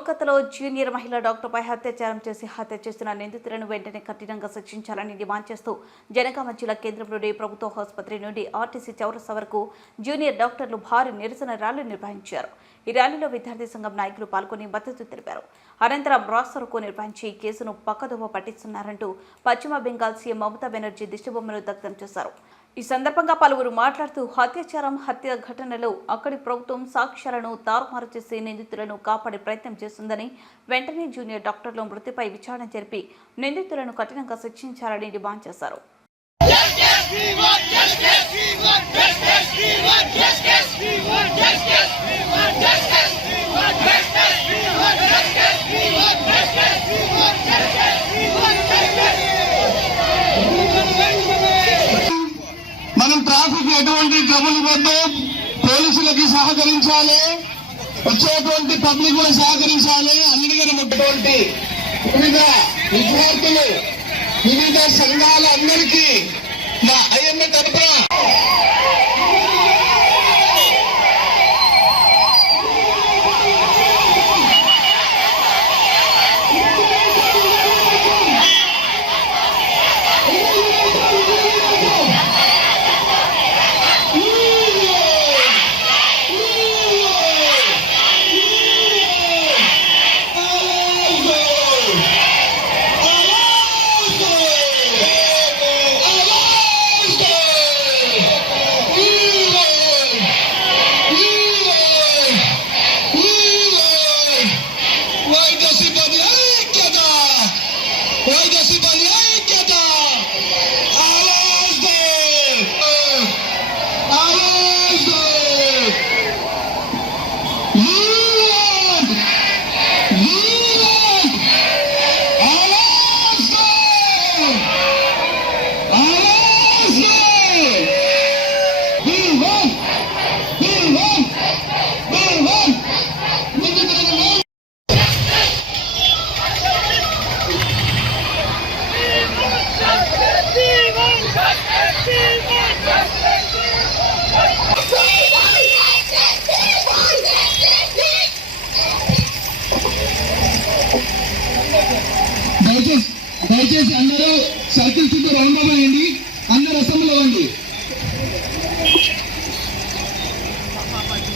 కోల్కతాలో జూనియర్ మహిళా డాక్టర్పై అత్యాచారం చేసి హత్య చేస్తున్న నిందితులను వెంటనే కఠినంగా శిక్షించాలని డిమాండ్ చేస్తూ జనగామ జిల్లా కేంద్రంలోని ప్రభుత్వ ఆసుపత్రి నుండి ఆర్టీసీ చౌరస్తా వరకు జూనియర్ డాక్టర్లు భారీ నిరసన ర్యాలీ నిర్వహించారు. ఈ ర్యాలీలో విద్యార్థి సంఘం నాయకులు పాల్గొని మద్దతు తెలిపారు. అనంతరం రాస్తారోకో నిర్వహించి కేసును పక్కదోవ పట్టిస్తున్నారంటూ పశ్చిమ బెంగాల్ సీఎం మమతా బెనర్జీ దిష్టిబొమ్మను దగ్ధం చేశారు. ఈ సందర్భంగా పలువురు మాట్లాడుతూ హత్య ఘటనలో అక్కడి ప్రభుత్వం సాక్ష్యాలను తారుమారు చేసి నిందితులను కాపాడే ప్రయత్నం చేస్తుందని, వెంటనే జూనియర్ డాక్టర్ల మృతిపై విచారణ జరిపి నిందితులను కఠినంగా శిక్షించాలని డిమాండ్ చేశారు. మనం ట్రాఫిక్ ఎటువంటి ట్రబుల్ వద్దు, పోలీసులకి సహకరించాలి, వచ్చేటువంటి పబ్లిక్ కూడా సహకరించాలి. అన్నిటికీ వివిధ విద్యార్థులు, వివిధ సంఘాల అందరికీ మా ఐఎంఏ తరపున దయచేసి అందరూ సర్కిల్ చుట్టూ రౌండ్ అవ్వండి, అందరూ అసెంబ్లీ అవ్వండి.